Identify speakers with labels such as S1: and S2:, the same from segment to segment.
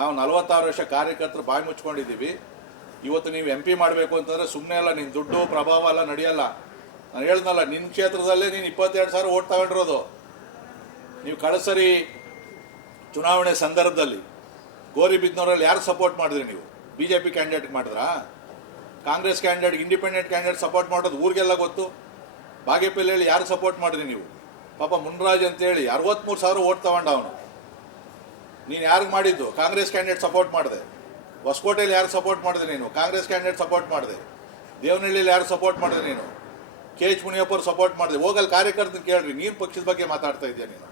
S1: ನಾವು ನಲವತ್ತಾರು ವರ್ಷ ಕಾರ್ಯಕರ್ತರು ಬಾಯಿ ಮುಚ್ಕೊಂಡಿದ್ದೀವಿ. ಇವತ್ತು ನೀವು ಎಂ ಪಿ ಮಾಡಬೇಕು ಅಂತಂದರೆ ಸುಮ್ಮನೆ ಅಲ್ಲ ನಿನ್ನ ದುಡ್ಡು, ಪ್ರಭಾವ ಎಲ್ಲ ನಡೆಯಲ್ಲ. ನಾನು ಹೇಳ್ದಲ್ಲ ನಿನ್ನ ಕ್ಷೇತ್ರದಲ್ಲೇ ನೀನು ಇಪ್ಪತ್ತೆರಡು ಸಾವಿರ ಓಟ್ ತಗೊಂಡಿರೋದು. ನೀವು ಕಳಸರಿ ಸರಿ ಚುನಾವಣೆ ಸಂದರ್ಭದಲ್ಲಿ. ಗೋರಿಬಿದ್ನೂರಲ್ಲಿ ಯಾರು ಸಪೋರ್ಟ್ ಮಾಡಿದ್ರಿ ನೀವು? ಬಿ ಜೆ ಪಿ ಕ್ಯಾಂಡಿಡೇಟ್ ಮಾಡಿದ್ರಾ? Congress candidate independent candidate support ಮಾಡೋದು ಊರಿಗೆಲ್ಲ ಗೊತ್ತು. ಬಾಗೇಪಲ್ಲಿಯಲ್ಲಿ ಯಾರು ಸಪೋರ್ಟ್ ಮಾಡಿದ್ರಿ ನೀವು? ಪಾಪ ಮುನ್ರಾಜ್ ಅಂತೇಳಿ ಅರವತ್ತ್ಮೂರು ಸಾವಿರ ಓಟ್ ತಗೊಂಡ ಅವನು. ನೀನು ಯಾರಿಗೆ ಮಾಡಿದ್ದು? ಕಾಂಗ್ರೆಸ್ ಕ್ಯಾಂಡಿಡೇಟ್ ಸಪೋರ್ಟ್ ಮಾಡಿದೆ. ಹೊಸಕೋಟೆಯಲ್ಲಿ ಯಾರು ಸಪೋರ್ಟ್ ಮಾಡಿದೆ ನೀನು? ಕಾಂಗ್ರೆಸ್ ಕ್ಯಾಂಡಿಡೇಟ್ ಸಪೋರ್ಟ್ ಮಾಡಿದೆ. ದೇವನಹಳ್ಳಿಯಲ್ಲಿ ಯಾರು ಸಪೋರ್ಟ್ ಮಾಡಿದೆ ನೀನು? ಕೆ ಎಚ್ ಮುನಿಯಪ್ಪರು ಸಪೋರ್ಟ್ ಮಾಡಿದೆ. ಹೋಗಲ್ಲಿ ಕಾರ್ಯಕರ್ತನ ಕೇಳ್ರಿ, ನೀನು ಪಕ್ಷದ ಬಗ್ಗೆ ಮಾತಾಡ್ತಾ ಇದೆಯಾ ನೀನು?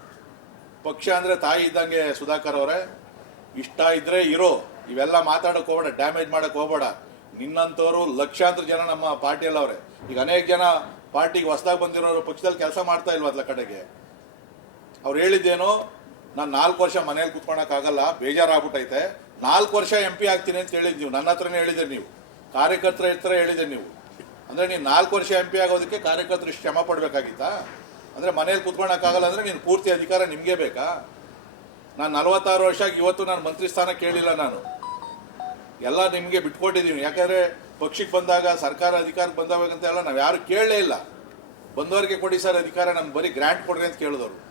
S1: ಪಕ್ಷ ಅಂದರೆ ತಾಯಿ ಇದ್ದಂಗೆ ಸುಧಾಕರ್ ಅವರೇ. ಇಷ್ಟ ಇದ್ದರೆ ಇರೋ. ಇವೆಲ್ಲ ಮಾತಾಡೋಕೆ ಹೋಗಬೇಡ ಡ್ಯಾಮೇಜ್ ಮಾಡೋಕೆ ಹೋಗಬೇಡ. ನಿನ್ನಂಥವ್ರು ಲಕ್ಷಾಂತರ ಜನ ನಮ್ಮ ಪಾರ್ಟಿಯಲ್ಲಿ ಅವರೇ. ಈಗ ಅನೇಕ ಜನ ಪಾರ್ಟಿಗೆ ಹೊಸದಾಗಿ ಬಂದಿರೋರು ಪಕ್ಷದಲ್ಲಿ ಕೆಲಸ ಮಾಡ್ತಾ ಇಲ್ವಾ ಅದ್ರ ಕಡೆಗೆ? ಅವ್ರು ಹೇಳಿದ್ದೇನು ನಾನು ನಾಲ್ಕು ವರ್ಷ ಮನೇಲಿ ಕುತ್ಕೊಳಕ್ಕಾಗಲ್ಲ ಬೇಜಾರಾಗ್ಬಿಟ್ಟೈತೆ. ನಾಲ್ಕು ವರ್ಷ ಎಂ ಪಿ ಆಗ್ತೀನಿ ಅಂತ ಹೇಳಿದ್ ನೀವು. ನನ್ನ ಹತ್ರನೇ ಹೇಳಿದ್ರಿ ನೀವು. ಕಾರ್ಯಕರ್ತರ ಹತ್ರ ಹೇಳಿದೆ ನೀವು. ಅಂದರೆ ನೀನು ನಾಲ್ಕು ವರ್ಷ ಎಂ ಪಿ ಆಗೋದಕ್ಕೆ ಕಾರ್ಯಕರ್ತರು ಶ್ರಮ ಪಡಬೇಕಾಗಿತ್ತಾ? ಅಂದರೆ ಮನೇಲಿ ಕುತ್ಕೊಳಕ್ಕಾಗಲ್ಲ ಅಂದರೆ ನೀನು ಪೂರ್ತಿ ಅಧಿಕಾರ ನಿಮಗೆ ಬೇಕಾ? ನಾನು ನಲವತ್ತಾರು ವರ್ಷ ಇವತ್ತು ನಾನು ಮಂತ್ರಿ ಸ್ಥಾನ ಕೇಳಿಲ್ಲ ನಾನು. ಎಲ್ಲ ನಿಮಗೆ ಬಿಟ್ಕೊಟ್ಟಿದ್ದೀನಿ ಯಾಕಂದರೆ ಪಕ್ಷಕ್ಕೆ ಬಂದಾಗ, ಸರ್ಕಾರ ಅಧಿಕಾರಕ್ಕೆ ಬಂದಾಗಂತ ಎಲ್ಲ ನಾವು ಯಾರು ಕೇಳಲೇ ಇಲ್ಲ. ಬಂದವರಿಗೆ ಕೊಡಿ ಸರ್ ಅಧಿಕಾರ, ನಮ್ಗೆ ಬರೀ ಗ್ರ್ಯಾಂಟ್ ಕೊಡ್ರಿ ಅಂತ ಕೇಳಿದವರು.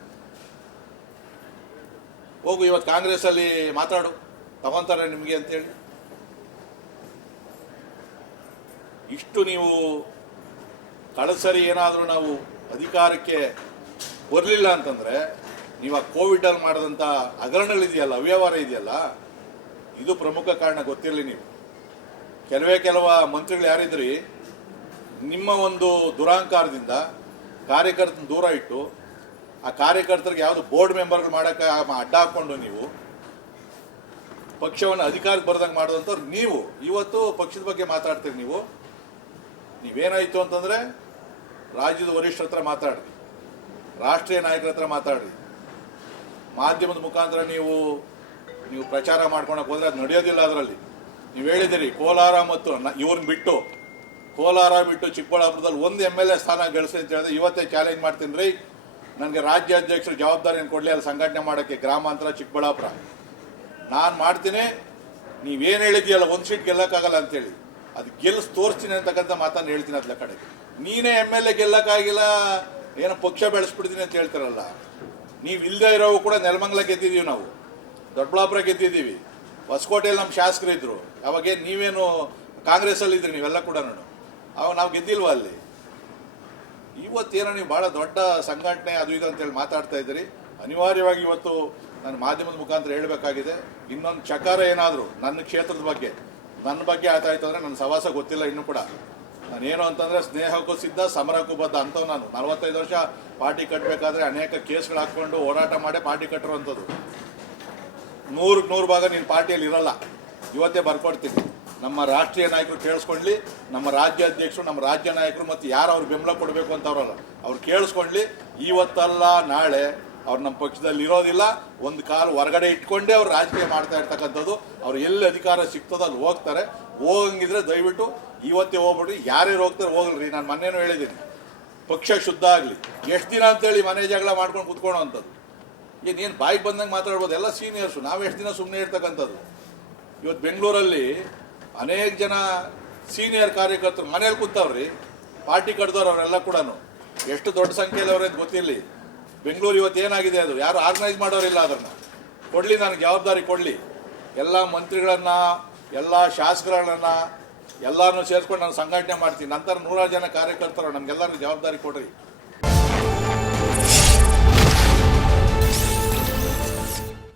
S1: ಹೋಗು, ಇವತ್ತು ಕಾಂಗ್ರೆಸ್ಸಲ್ಲಿ ಮಾತಾಡು, ತಗೊಂತಾರೆ ನಿಮಗೆ ಅಂತೇಳಿ. ಇಷ್ಟು ನೀವು ಕಳಸರಿ ಸರಿ ಏನಾದರೂ ನಾವು ಅಧಿಕಾರಕ್ಕೆ ಬರಲಿಲ್ಲ ಅಂತಂದರೆ, ನೀವು ಆ ಕೋವಿಡಲ್ಲಿ ಮಾಡಿದಂಥ ಹಗರಣಗಳಿದೆಯಲ್ಲ ಅವ್ಯವಹಾರ ಇದೆಯಲ್ಲ, ಇದು ಪ್ರಮುಖ ಕಾರಣ ಗೊತ್ತಿರಲಿ ನೀವು. ಕೆಲವೇ ಕೆಲವ ಮಂತ್ರಿಗಳು ಯಾರಿದ್ರಿ, ನಿಮ್ಮ ಒಂದು ದುರಾಂಕಾರದಿಂದ ಕಾರ್ಯಕರ್ತನ ದೂರ ಇಟ್ಟು ಆ ಕಾರ್ಯಕರ್ತರಿಗೆ ಯಾವುದು ಬೋರ್ಡ್ ಮೆಂಬರ್ಗಳು ಮಾಡೋಕ್ಕೆ ಅಡ್ಡ ಹಾಕ್ಕೊಂಡು ನೀವು ಪಕ್ಷವನ್ನು ಅಧಿಕಾರಕ್ಕೆ ಬರ್ದಂಗೆ ಮಾಡಿದಂಥವ್ರು ನೀವು. ಇವತ್ತು ಪಕ್ಷದ ಬಗ್ಗೆ ಮಾತಾಡ್ತೀರಿ ನೀವು. ನೀವೇನಾಯಿತು ಅಂತಂದರೆ ರಾಜ್ಯದ ವರಿಷ್ಠರ ಹತ್ರ ಮಾತಾಡ್ರಿ. ರಾಷ್ಟ್ರೀಯ ನಾಯಕರ ಹತ್ರ ಮಾತಾಡ್ರಿ. ಮಾಧ್ಯಮದ ಮುಖಾಂತರ ನೀವು ನೀವು ಪ್ರಚಾರ ಮಾಡ್ಕೊಳಕ್ಕೆ ಹೋದ್ರೆ ಅದು ನಡೆಯೋದಿಲ್ಲ ಅದರಲ್ಲಿ. ನೀವು ಹೇಳಿದಿರಿ ಕೋಲಾರ ಮತ್ತು ಇವ್ರನ್ನ ಬಿಟ್ಟು, ಕೋಲಾರ ಬಿಟ್ಟು ಚಿಕ್ಕಬಳ್ಳಾಪುರದಲ್ಲಿ ಒಂದು ಎಂ ಎಲ್ ಎ ಸ್ಥಾನ ಗಳಿಸಿ ಅಂತ ಹೇಳಿದ್ರೆ ಇವತ್ತೇ ಚಾಲೆಂಜ್ ಮಾಡ್ತೀನಿ ರೀ. ನನಗೆ ರಾಜ್ಯ ಅಧ್ಯಕ್ಷರು ಜವಾಬ್ದಾರಿಯನ್ನು ಕೊಡಲಿ, ಅಲ್ಲಿ ಸಂಘಟನೆ ಮಾಡೋಕ್ಕೆ ಗ್ರಾಮಾಂತರ ಚಿಕ್ಕಬಳ್ಳಾಪುರ. ನಾನು ಮಾಡ್ತೀನಿ, ನೀವೇನು ಹೇಳಿದ್ಯಲ್ಲ, ಒಂದು ಸೀಟ್ ಗೆಲ್ಲಕ್ಕಾಗಲ್ಲ ಅಂತೇಳಿ. ಅದು ಗೆಲ್ಲಿಸಿ ತೋರಿಸ್ತೀನಿ ಅಂತಕ್ಕಂಥ ಮಾತನ್ನು ಹೇಳ್ತೀನಿ ಅದ್ಲ ಕಡೆಗೆ ನೀನೇ ಎಂ ಎಲ್ ಎ ಗೆಲ್ಲಕ್ಕಾಗಿಲ್ಲ, ಏನೋ ಪಕ್ಷ ಬೆಳೆಸ್ಬಿಡ್ತೀನಿ ಅಂತ ಹೇಳ್ತಾರಲ್ಲ. ನೀವು ಇಲ್ಲದೆ ಇರೋವು ಕೂಡ ನೆಲಮಂಗಲ ಗೆದ್ದಿದ್ದೀವಿ ನಾವು. ದೊಡ್ಡಬಳ್ಳಾಪುರ ಗೆದ್ದಿದ್ದೀವಿ ಹೊಸಕೋಟೆಯಲ್ಲಿ ನಮ್ಮ ಶಾಸಕರಿದ್ದರು ಅವಾಗೇನು ಅವಾಗ ನೀವೇನು ಕಾಂಗ್ರೆಸ್ಸಲ್ಲಿ ಇದ್ರಿ ನೀವೆಲ್ಲ ಕೂಡ ಅವಾಗ ನಾವು ಗೆದ್ದಿಲ್ವಾ ಅಲ್ಲಿ? ಇವತ್ತೇನೋ ನೀವು ಭಾಳ ದೊಡ್ಡ ಸಂಘಟನೆ, ಅದು ಇದು ಅಂತೇಳಿ ಮಾತಾಡ್ತಾ ಇದ್ದೀರಿ. ಅನಿವಾರ್ಯವಾಗಿ ಇವತ್ತು ನಾನು ಮಾಧ್ಯಮದ ಮುಖಾಂತರ ಹೇಳಬೇಕಾಗಿದೆ. ಇನ್ನೊಂದು ಚಕಾರ ಏನಾದರೂ ನನ್ನ ಕ್ಷೇತ್ರದ ಬಗ್ಗೆ, ನನ್ನ ಬಗ್ಗೆ ಆಯ್ತಾಯ್ತು ಅಂದರೆ ನನ್ನ ಸವಾಸ ಗೊತ್ತಿಲ್ಲ ಇನ್ನೂ ಕೂಡ. ನಾನೇನು ಅಂತಂದರೆ ಸ್ನೇಹಕ್ಕೂ ಸಿದ್ಧ, ಸಮರಕ್ಕೂ ಬದ್ಧ ಅಂಥವು ನಾನು. ನಲವತ್ತೈದು ವರ್ಷ ಪಾರ್ಟಿ ಕಟ್ಟಬೇಕಾದ್ರೆ ಅನೇಕ ಕೇಸ್ಗಳು ಹಾಕ್ಕೊಂಡು ಹೋರಾಟ ಮಾಡೇ ಪಾರ್ಟಿ ಕಟ್ಟಿರುವಂಥದ್ದು. ನೂರಕ್ಕೆ ನೂರು ಭಾಗ ನೀನು ಪಾರ್ಟಿಯಲ್ಲಿ ಇರಲ್ಲ. ಇವತ್ತೇ ಬರ್ಕೊಡ್ತೀನಿ. ನಮ್ಮ ರಾಷ್ಟ್ರೀಯ ನಾಯಕರು ಕೇಳಿಸ್ಕೊಳ್ಳಿ, ನಮ್ಮ ರಾಜ್ಯಾಧ್ಯಕ್ಷರು, ನಮ್ಮ ರಾಜ್ಯ ನಾಯಕರು ಮತ್ತು ಯಾರು ಅವ್ರು ಬೆಂಬಲ ಕೊಡಬೇಕು ಅಂತ ಅವರಲ್ಲ, ಅವ್ರು ಕೇಳಿಸ್ಕೊಳ್ಳಿ. ಇವತ್ತಲ್ಲ, ನಾಳೆ ಅವ್ರು ನಮ್ಮ ಪಕ್ಷದಲ್ಲಿ ಇರೋದಿಲ್ಲ. ಒಂದು ಕಾಲು ಹೊರಗಡೆ ಇಟ್ಕೊಂಡೇ ಅವ್ರು ರಾಜಕೀಯ ಮಾಡ್ತಾ ಇರ್ತಕ್ಕಂಥದ್ದು. ಅವ್ರು ಎಲ್ಲಿ ಅಧಿಕಾರ ಸಿಗ್ತದೋ ಅಲ್ಲಿ ಹೋಗ್ತಾರೆ. ಹೋಗಂಗಿದ್ರೆ ದಯವಿಟ್ಟು ಇವತ್ತೇ ಹೋಗ್ಬಿಡ್ರಿ. ಯಾರ್ಯಾರು ಹೋಗ್ತಾರೆ ಹೋಗಲ್ರಿ. ನಾನು ಮೊನ್ನೆನೂ ಹೇಳಿದ್ದೀನಿ. ಪಕ್ಷ ಶುದ್ಧ ಆಗಲಿ. ಎಷ್ಟು ದಿನ ಅಂತೇಳಿ ಮನೆ ಜಗಳ ಮಾಡ್ಕೊಂಡು ಕುತ್ಕೊಳ್ಳೋ ಅಂಥದ್ದು. ನೀನು ಬಾಯಿಗೆ ಬಂದಂಗೆ ಮಾತಾಡ್ಬೋದು. ಎಲ್ಲ ಸೀನಿಯರ್ಸು ನಾವು ಎಷ್ಟು ದಿನ ಸುಮ್ಮನೆ ಇರ್ತಕ್ಕಂಥದ್ದು. ಇವತ್ತು ಬೆಂಗಳೂರಲ್ಲಿ ಅನೇಕ ಜನ ಸೀನಿಯರ್ ಕಾರ್ಯಕರ್ತರು ಮನೇಲಿ ಕೂತವ್ರಿ, ಪಾರ್ಟಿ ಕಡ್ದವ್ರು ಅವರೆಲ್ಲ ಕೂಡ ಎಷ್ಟು ದೊಡ್ಡ ಸಂಖ್ಯೆಯಲ್ಲಿ ಅವ್ರ ಗೊತ್ತಿರಲಿ. ಬೆಂಗಳೂರು ಇವತ್ತು ಏನಾಗಿದೆ ಅದು? ಯಾರು ಆರ್ಗನೈಸ್ ಮಾಡೋರಿಲ್ಲ ಅದನ್ನು ಕೊಡಲಿ ನನಗೆ ಜವಾಬ್ದಾರಿ ಕೊಡಲಿ. ಎಲ್ಲ ಮಂತ್ರಿಗಳನ್ನು, ಎಲ್ಲ ಶಾಸಕರುಗಳನ್ನು ಎಲ್ಲರನ್ನೂ ಸೇರಿಸ್ಕೊಂಡು ನಾನು ಸಂಘಟನೆ ಮಾಡ್ತೀನಿ. ನಂತರ ನೂರಾರು ಜನ ಕಾರ್ಯಕರ್ತರು ನಮಗೆಲ್ಲರಿಗೂ ಜವಾಬ್ದಾರಿ ಕೊಡ್ರಿ.